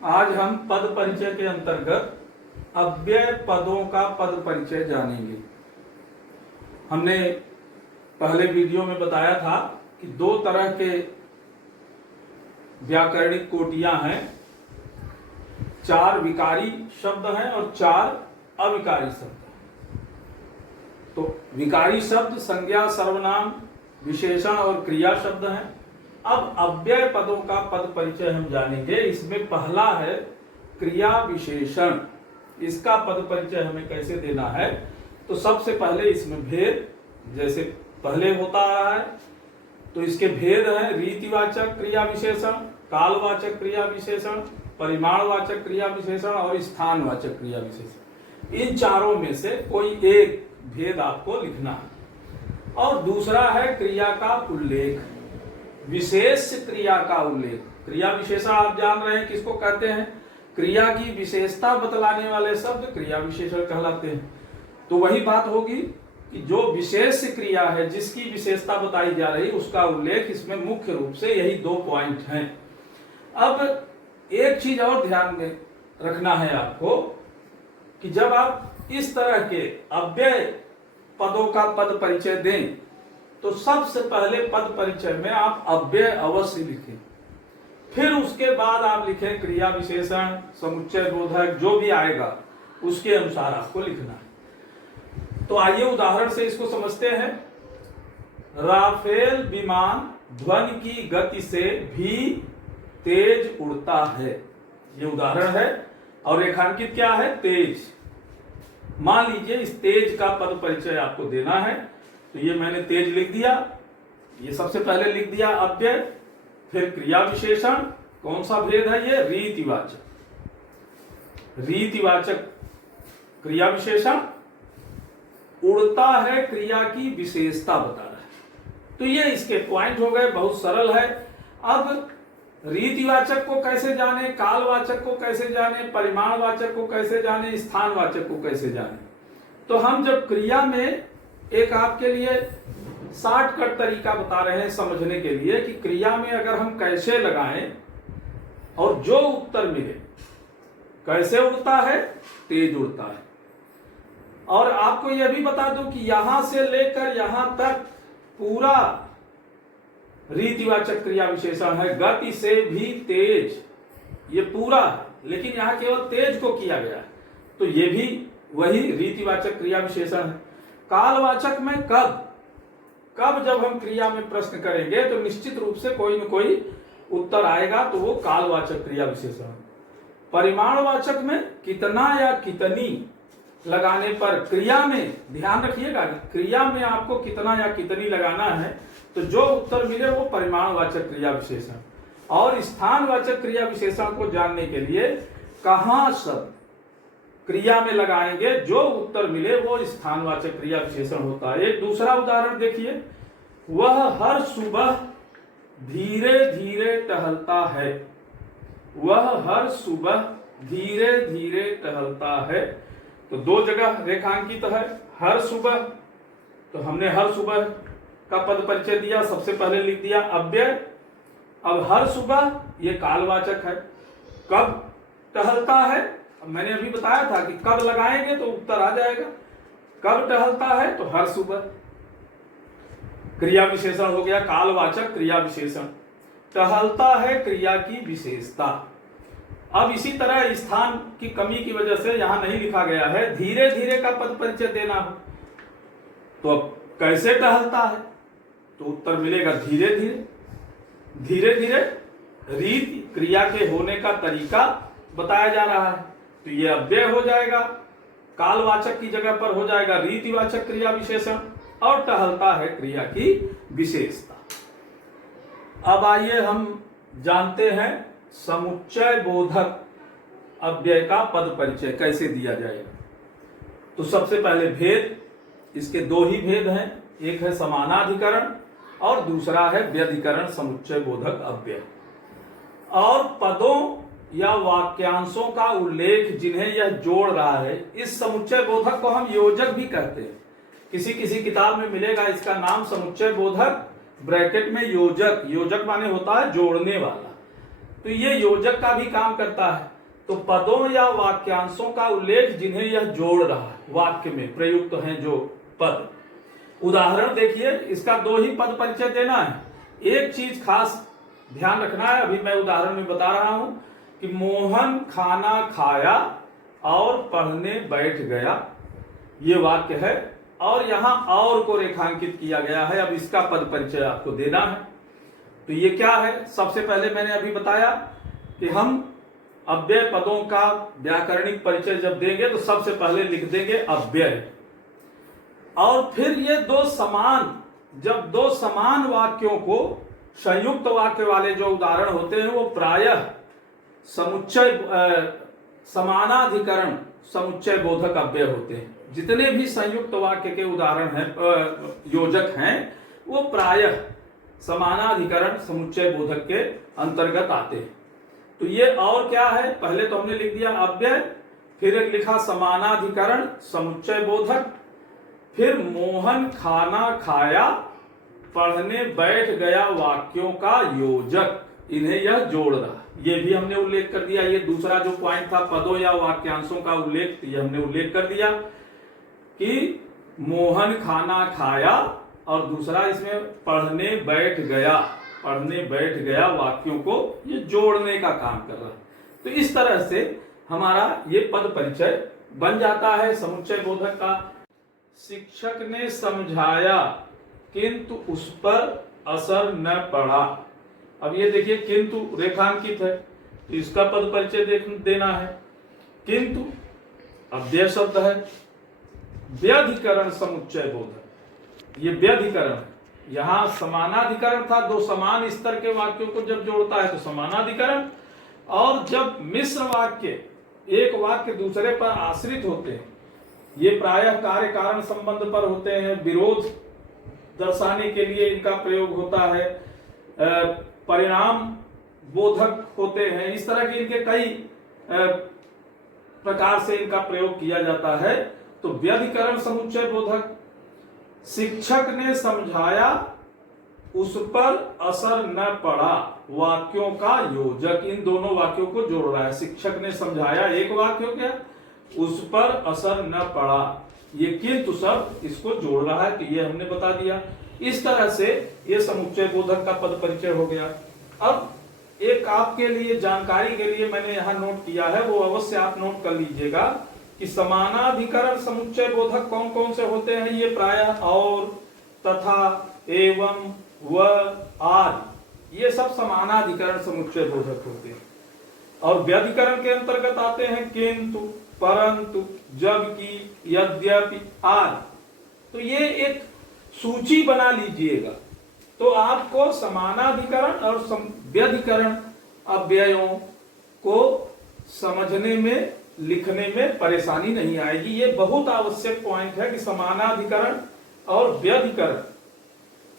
आज हम पद परिचय के अंतर्गत अव्यय पदों का पद परिचय जानेंगे। हमने पहले वीडियो में बताया था कि दो तरह के व्याकरणिक कोटियां हैं, चार विकारी शब्द हैं और चार अविकारी शब्द हैं। तो विकारी शब्द संज्ञा, सर्वनाम, विशेषण और क्रिया शब्द हैं। अब अव्यय पदों का पद परिचय हम जानेंगे। इसमें पहला है क्रिया विशेषण। इसका पद परिचय हमें कैसे देना है? तो सबसे पहले इसमें भेद, जैसे पहले होता रहा है, तो इसके भेद हैं रीतिवाचक क्रिया विशेषण, कालवाचक क्रिया विशेषण, परिमाणवाचक क्रिया विशेषण और स्थानवाचक क्रिया विशेषण। इन चारों में से कोई एक भेद आपको लिखना है। और दूसरा है क्रिया का उल्लेख, विशेष क्रिया का उल्लेख। क्रिया विशेषण आप जान रहे हैं किसको कहते हैं? क्रिया की विशेषता बतलाने वाले शब्द क्रिया विशेषण कहलाते हैं। तो वही बात होगी कि जो विशेष क्रिया है, जिसकी विशेषता बताई जा रही, उसका उल्लेख इसमें मुख्य रूप से यही दो पॉइंट हैं। अब एक चीज और ध्यान में रखना है आपको कि जब आप इस तरह के अव्यय पदों का पद परिचय दें तो सबसे पहले पद परिचय में आप अव्यय अवश्य लिखें, फिर उसके बाद आप लिखें क्रिया विशेषण, समुच्चय बोधक, जो भी आएगा उसके अनुसार आपको लिखना है। तो आइए उदाहरण से इसको समझते हैं। राफेल विमान ध्वनि की गति से भी तेज उड़ता है। ये उदाहरण है और रेखांकित क्या है? तेज। मान लीजिए इस तेज का पद परिचय आपको देना है, तो ये मैंने तेज लिख दिया। ये सबसे पहले लिख दिया अव्यय, फिर क्रिया विशेषण। कौन सा भेद है ये? रीतिवाचक। रीतिवाचक क्रिया विशेषण, उड़ता है क्रिया की विशेषता बता रहा है। तो ये इसके पॉइंट हो गए, बहुत सरल है। अब रीतिवाचक को कैसे जाने, कालवाचक को कैसे जाने, परिमाणवाचक को कैसे जाने, स्थानवाचक को कैसे जाने? तो हम जब क्रिया में एक आपके लिए शॉर्टकट तरीका बता रहे हैं समझने के लिए कि क्रिया में अगर हम कैसे लगाएं और जो उत्तर मिले, कैसे उड़ता है? तेज उड़ता है। और आपको यह भी बता दूं कि यहां से लेकर यहां तक पूरा रीतिवाचक क्रिया विशेषण है। गति से भी तेज, ये पूरा है, लेकिन यहां केवल तेज को किया गया है, तो ये भी वही रीतिवाचक क्रिया विशेषण है। कालवाचक में कब जब हम क्रिया में प्रश्न करेंगे तो निश्चित रूप से कोई न कोई उत्तर आएगा, तो वो कालवाचक क्रिया विशेषण। परिमाणवाचक में कितना या कितनी लगाने पर, क्रिया में ध्यान रखिएगा, क्रिया में आपको कितना या कितनी लगाना है, तो जो उत्तर मिले वो परिमाणवाचक क्रिया विशेषण। और स्थानवाचक क्रिया विशेषण को जानने के लिए कहां शब्द क्रिया में लगाएंगे, जो उत्तर मिले वो स्थानवाचक क्रिया विशेषण होता है। एक दूसरा उदाहरण देखिए। वह हर सुबह धीरे धीरे टहलता है। वह हर सुबह धीरे धीरे टहलता है। तो दो जगह रेखांकित है हर सुबह, तो हमने हर सुबह का पद परिचय दिया। सबसे पहले लिख दिया अव्यय। अब हर सुबह ये कालवाचक है। कब टहलता है? अब मैंने अभी बताया था कि कब लगाएंगे तो उत्तर आ जाएगा। कब टहलता है? तो हर सुबह। क्रिया विशेषण हो गया कालवाचक क्रिया विशेषण। टहलता है क्रिया की विशेषता। अब इसी तरह स्थान की कमी की वजह से यहां नहीं लिखा गया है। धीरे धीरे का पद परिचय देना हो तो अब कैसे टहलता है? तो उत्तर मिलेगा धीरे धीरे। धीरे धीरे रीति क्रिया के होने का तरीका बताया जा रहा है, तो ये अव्यय हो जाएगा। कालवाचक की जगह पर हो जाएगा रीतिवाचक क्रिया विशेषण। और टहलता है क्रिया की विशेषता। अब आइए हम जानते हैं समुच्चय बोधक अव्यय का पद परिचय कैसे दिया जाएगा। तो सबसे पहले भेद, इसके दो ही भेद हैं, एक है समानाधिकरण और दूसरा है व्यधिकरण समुच्चय बोधक अव्यय। और पदों या वाक्यांशों का उल्लेख जिन्हें यह जोड़ रहा है, इस समुच्चय बोधक को हम योजक भी कहते हैं। किसी किसी किताब में मिलेगा इसका नाम समुच्चय बोधक, ब्रैकेट में योजक। योजक माने होता है जोड़ने वाला। तो ये योजक का भी काम करता है। तो पदों या वाक्यांशों का उल्लेख जिन्हें यह जोड़ रहा है, वाक्य में प्रयुक्त हैं जो पद। उदाहरण देखिए, इसका 2 ही पद परिचय देना है। एक चीज खास ध्यान रखना है, अभी मैं उदाहरण में बता रहा हूं कि मोहन खाना खाया और पढ़ने बैठ गया, ये वाक्य है, और यहां और को रेखांकित किया गया है। अब इसका पद परिचय आपको देना है। तो ये क्या है? सबसे पहले मैंने अभी बताया कि हम अव्यय पदों का व्याकरणिक परिचय जब देंगे तो सबसे पहले लिख देंगे अव्यय, और फिर ये जब दो समान वाक्यों को संयुक्त वाक्य वाले जो उदाहरण होते हैं वो प्रायः समानाधिकरण समुच्चय बोधक अव्यय होते हैं। जितने भी संयुक्त वाक्य के उदाहरण हैं, योजक हैं, वो प्रायः समानाधिकरण समुच्चय बोधक के अंतर्गत आते हैं। तो ये और क्या है? पहले तो हमने लिख दिया अव्यय, फिर एक लिखा समानाधिकरण समुच्चय बोधक, फिर मोहन खाना खाया पढ़ने बैठ गया वाक्यों का योजक, इन्हें यह जोड़ रहा। ये भी हमने उल्लेख कर दिया। ये दूसरा जो पॉइंट था पदों या वाक्यांशों का उल्लेख, ये हमने उल्लेख कर दिया कि मोहन खाना खाया, और दूसरा इसमें पढ़ने बैठ गया वाक्यों को ये जोड़ने का काम कर रहा है। तो इस तरह से हमारा ये पद परिचय बन जाता है समुच्चय बोधक का। शिक्षक ने समझाया किंतु उस पर असर न पड़ा। अब ये देखिए किंतु रेखांकित है, तो इसका पद परिचय देना है। किंतु अव्यय शब्द है, व्यधिकरण समुच्चय बोधक, ये व्यधिकरण है। यहां समानाधिकरण था, 2 समान स्तर के वाक्यों को जब जोड़ता है तो समानाधिकरण, और जब मिश्र वाक्य एक वाक्य दूसरे पर आश्रित होते हैं, ये प्रायः कार्य कारण संबंध पर होते हैं, विरोध दर्शाने के लिए इनका प्रयोग होता है, परिणाम बोधक होते हैं, इस तरह के इनके कई प्रकार से इनका प्रयोग किया जाता है। तो व्यधिकरण समुच्चय बोधक, शिक्षक ने समझाया उस पर असर न पड़ा वाक्यों का योजक, इन दोनों वाक्यों को जोड़ रहा है। शिक्षक ने समझाया एक वाक्य हो गया, उस पर असर न पड़ा, ये किंतु शब्द इसको जोड़ रहा है, कि ये हमने बता दिया। इस तरह से ये समुच्चय बोधक का पद परिचय हो गया। अब एक आपके लिए जानकारी के लिए मैंने यहाँ नोट किया है, वो अवश्य आप नोट कर लीजिएगा कि समानाधिकरण समुच्चय बोधक कौन कौन से होते हैं। ये प्रायः और, तथा, एवं, व, आदि, ये सब समानाधिकरण समुच्चय बोधक होते हैं। और व्यधिकरण के अंतर्गत आते हैं किंतु, परंतु, जबकि, यद्यपि आदि। तो ये एक सूची बना लीजिएगा, तो आपको समानाधिकरण और व्यधिकरण अव्ययों को समझने में, लिखने में परेशानी नहीं आएगी। ये बहुत आवश्यक पॉइंट है कि समानाधिकरण और व्यधिकरण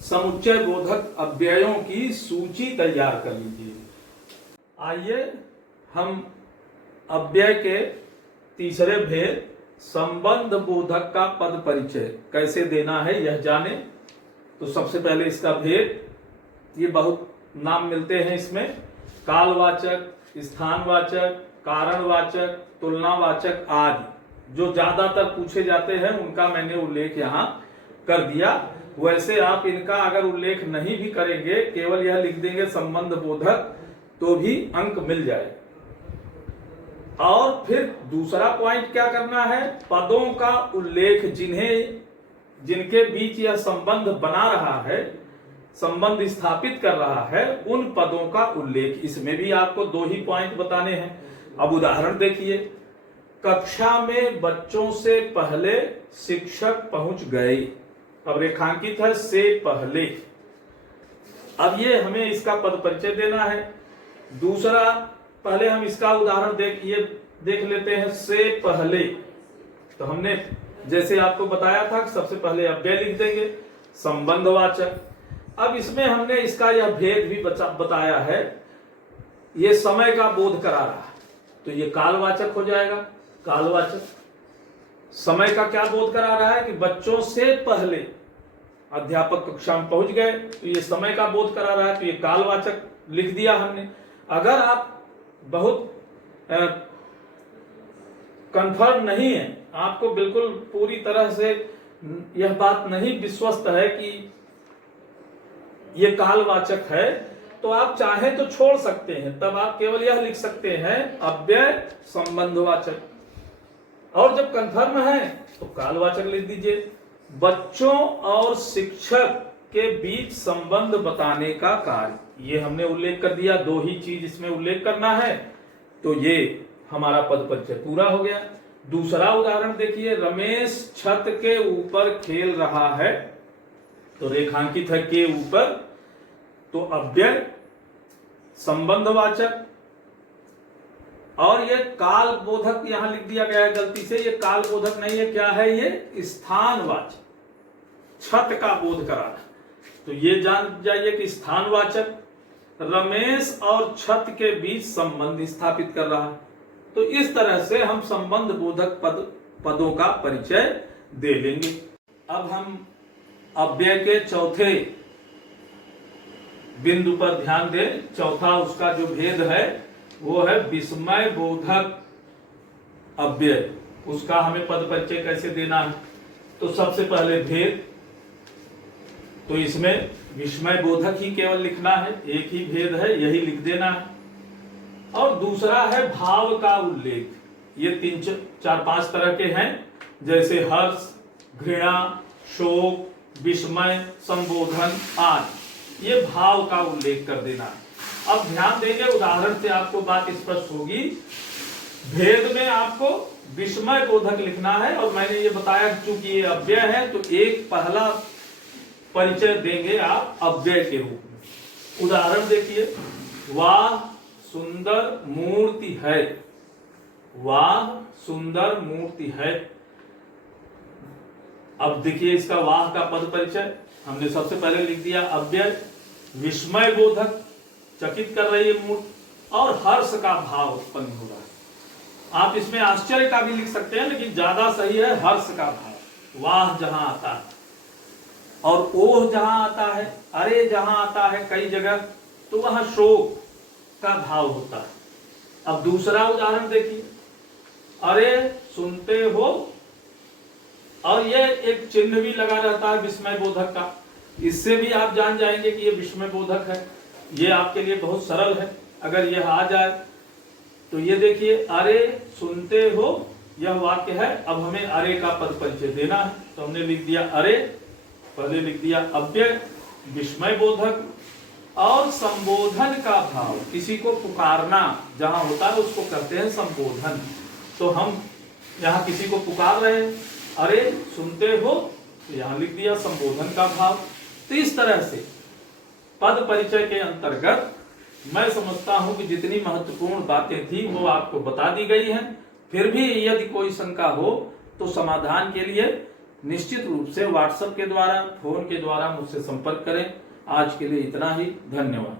समुच्चय बोधक अव्ययों की सूची तैयार कर लीजिए। आइए हम अव्यय के तीसरे भेद संबंध बोधक का पद परिचय कैसे देना है यह जाने। तो सबसे पहले इसका भेद, ये बहुत नाम मिलते हैं इसमें, कालवाचक, स्थानवाचक, कारणवाचक, तुलनावाचक आदि, जो ज्यादातर पूछे जाते हैं उनका मैंने उल्लेख यहाँ कर दिया। वैसे आप इनका अगर उल्लेख नहीं भी करेंगे, केवल यह लिख देंगे संबंध बोधक, तो भी अंक मिल जाए। और फिर दूसरा पॉइंट क्या करना है, पदों का उल्लेख जिनके बीच यह संबंध बना रहा है, संबंध स्थापित कर रहा है, उन पदों का उल्लेख। इसमें भी आपको 2 ही पॉइंट बताने हैं। अब उदाहरण देखिए, कक्षा में बच्चों से पहले शिक्षक पहुंच गए। अब रेखांकित है से पहले। अब ये हमें इसका पद परिचय देना है। दूसरा, पहले हम इसका उदाहरण देख लेते हैं, से पहले। तो हमने जैसे आपको बताया था कि सबसे पहले अव्यय लिख देंगे, संबंधवाचक। अब इसमें हमने इसका यह भेद भी बताया है, ये समय का बोध करा रहा है, तो ये कालवाचक हो जाएगा। कालवाचक समय का क्या बोध करा रहा है कि बच्चों से पहले अध्यापक कक्षा में पहुंच गए, तो ये समय का बोध करा रहा है, तो ये कालवाचक लिख दिया हमने। अगर आप बहुत कंफर्म नहीं है, आपको बिल्कुल पूरी तरह से यह बात नहीं विश्वस्त है कि ये कालवाचक है, तो आप चाहे तो छोड़ सकते हैं। तब आप केवल यह लिख सकते हैं अव्यय संबंधवाचक, और जब कंफर्म है तो कालवाचक लिख दीजिए। बच्चों और शिक्षक के बीच संबंध बताने का कार्य, ये हमने उल्लेख कर दिया, दो ही चीज इसमें उल्लेख करना है, तो ये हमारा पद परिचय पूरा हो गया। दूसरा उदाहरण देखिए, रमेश छत के ऊपर खेल रहा है, तो रेखांकित है के ऊपर, तो अव्यय संबंधवाचक, और ये काल बोधक यहां लिख दिया गया है गलती से, ये काल बोधक नहीं है, क्या है ये स्थानवाचक, छत का बोध कराना, तो ये जान जाइए कि स्थानवाचक रमेश और छत के बीच संबंध स्थापित कर रहा है। तो इस तरह से हम संबंध बोधक पदों का परिचय दे लेंगे। अब हम अव्यय के चौथे बिंदु पर ध्यान दें। चौथा उसका जो भेद है वो है विस्मय बोधक अव्यय, उसका हमें पद परिचय कैसे देना है। तो सबसे पहले भेद, तो इसमें विस्मय बोधक ही केवल लिखना है, एक ही भेद है, यही लिख देना है। और दूसरा है भाव का उल्लेख, ये 3 4 5 तरह के हैं, जैसे हर्ष, घृणा, शोक, विस्मय, संबोधन आदि, ये भाव का उल्लेख कर देना है। अब ध्यान देंगे, उदाहरण से आपको बात स्पष्ट होगी। भेद में आपको विस्मय बोधक लिखना है, और मैंने ये बताया चूंकि ये अव्यय है तो एक पहला परिचय देंगे आप अव्यय के रूप में। उदाहरण देखिए, वाह सुंदर मूर्ति है, वाह सुंदर मूर्ति है। अब देखिए इसका वाह का पद परिचय हमने सबसे पहले लिख दिया अव्यय, विस्मय बोधक, चकित कर रही है मूर्ति, और हर्ष का भाव उत्पन्न हो रहा है। आप इसमें आश्चर्य का भी लिख सकते हैं, लेकिन ज्यादा सही है हर्ष का भाव। वाह जहां आता है और ओह जहां आता है, अरे जहां आता है कई जगह, तो वहां शोक का भाव होता है। अब दूसरा उदाहरण देखिए, अरे सुनते हो, और ये एक चिन्ह भी लगा रहता है विस्मय बोधक का, इससे भी आप जान जाएंगे कि ये विस्मय बोधक है। ये आपके लिए बहुत सरल है, अगर यह आ जाए तो ये देखिए, अरे सुनते हो, यह वाक्य है। अब हमें अरे का पद परिचय देना है, तो हमने लिख दिया अरे, पहले लिख दिया अव्यय, विस्मय बोधक, और संबोधन का भाव, किसी को पुकारना जहां होता है उसको कहते हैं संबोधन। तो हम यहाँ किसी को पुकार रहे हैं, अरे सुनते हो, तो यहाँ लिख दिया संबोधन का भाव। तो इस तरह से पद परिचय के अंतर्गत मैं समझता हूं कि जितनी महत्वपूर्ण बातें थी वो आपको बता दी गई हैं। फिर भी यदि कोई शंका हो तो समाधान के लिए निश्चित रूप से व्हाट्सएप के द्वारा, फोन के द्वारा मुझसे संपर्क करें। आज के लिए इतना ही, धन्यवाद।